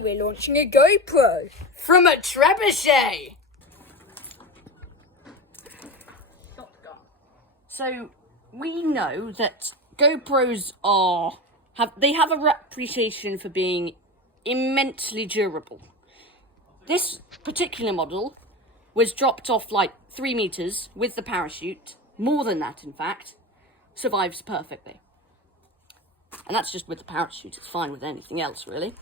We're launching a GoPro from a trebuchet. So we know that GoPros have a reputation for being immensely durable. This particular model was dropped off like 3 meters with the parachute, more than that in fact, survives perfectly. And that's just with the parachute, it's fine with anything else really.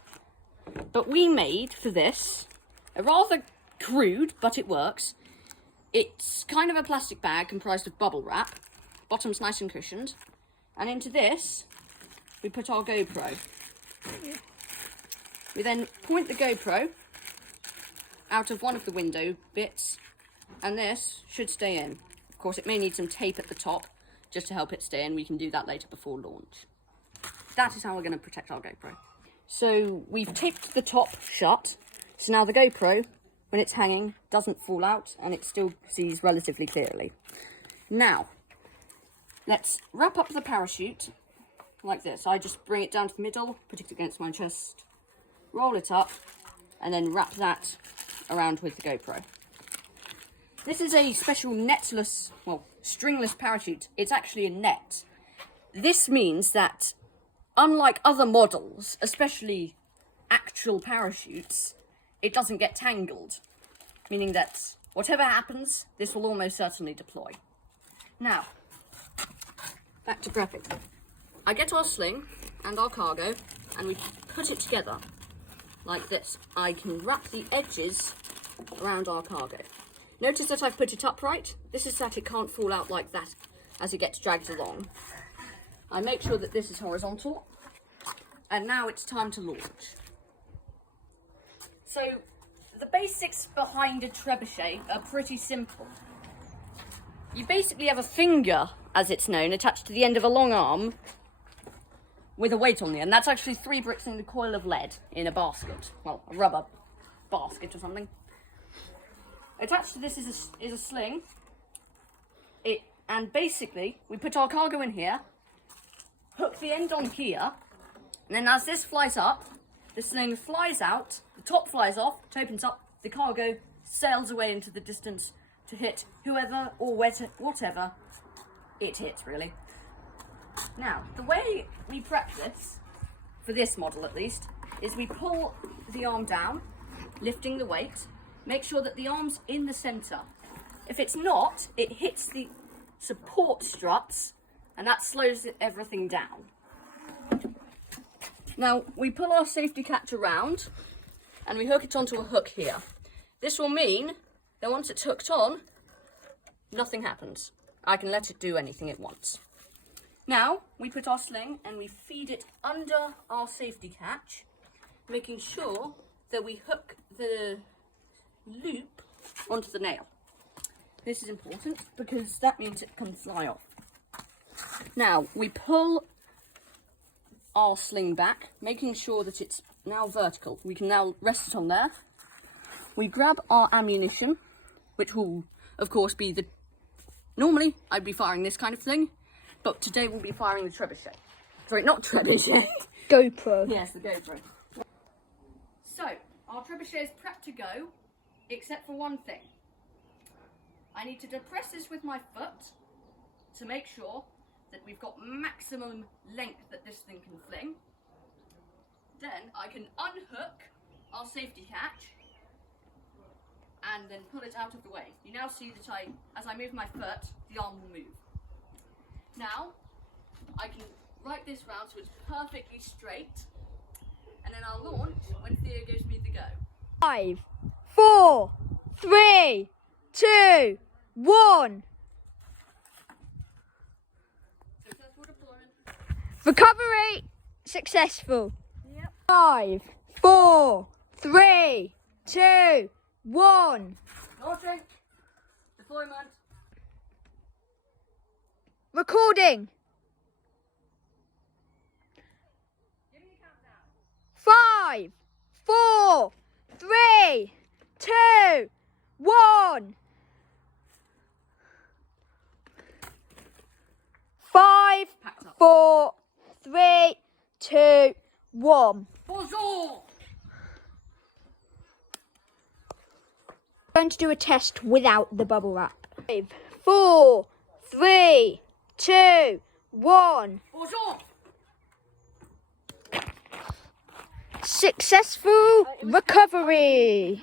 But we made, for this, a rather crude, but it works. It's kind of a plastic bag comprised of bubble wrap, bottom's nice and cushioned, and into this, we put our GoPro. We then point the GoPro out of one of the window bits, and this should stay in. Of course, it may need some tape at the top, just to help it stay in. We can do that later before launch. That is how we're going to protect our GoPro. So we've taped the top shut, so now the GoPro, when it's hanging, doesn't fall out and it still sees relatively clearly. Now, let's wrap up the parachute like this. I just bring it down to the middle, put it against my chest, roll it up, and then wrap that around with the GoPro. This is a special netless, well, stringless parachute. It's actually a net. This means that unlike other models, especially actual parachutes, it doesn't get tangled, meaning that whatever happens, this will almost certainly deploy. Now, back to prepping. I get our sling and our cargo, and we put it together like this. I can wrap the edges around our cargo. Notice that I've put it upright. This is so that it can't fall out like that as it gets dragged along. I make sure that this is horizontal, and now it's time to launch. So, the basics behind a trebuchet are pretty simple. You basically have a finger, as it's known, attached to the end of a long arm with a weight on the end. That's actually 3 bricks in a coil of lead in a basket. Well, a rubber basket or something. Attached to this is a sling. And basically, we put our cargo in here, hook the end on here, and then as this flies up, the sling flies out, the top flies off, it opens up, the cargo sails away into the distance to hit whoever or whatever it hits, really. Now, the way we prep this, for this model at least, is we pull the arm down, lifting the weight, make sure that the arm's in the centre. If it's not, it hits the support struts, and that slows everything down. Now, we pull our safety catch around, and we hook it onto a hook here. This will mean that once it's hooked on, nothing happens. I can let it do anything it wants. Now, we put our sling and we feed it under our safety catch, making sure that we hook the loop onto the nail. This is important because that means it can fly off. Now, we pull our sling back, making sure that it's now vertical. We can now rest it on there. We grab our ammunition, which will, of course, be the... Normally, I'd be firing this kind of thing, but today we'll be firing the trebuchet. Sorry, not trebuchet. GoPro. Yes, the GoPro. So, our trebuchet is prepped to go, except for one thing. I need to depress this with my foot to make sure that we've got maximum length that this thing can fling. Then I can unhook our safety catch and then pull it out of the way. You now see that as I move my foot, the arm will move. Now, I can right this round so it's perfectly straight, and then I'll launch when Theo gives me the go. 5, 4, 3, 2, 1. Successful deployment. Recovery successful. Yep. 5, 4, 3, 2, 1. Launching. Deployment. Recording. Give me a countdown. 5, 4, 3, 2, 1. 5, 4, 3, 2, 1. Bonjour. going to do a test without the bubble wrap. 5, 4, 3, 2, 1. Bonjour. Successful recovery.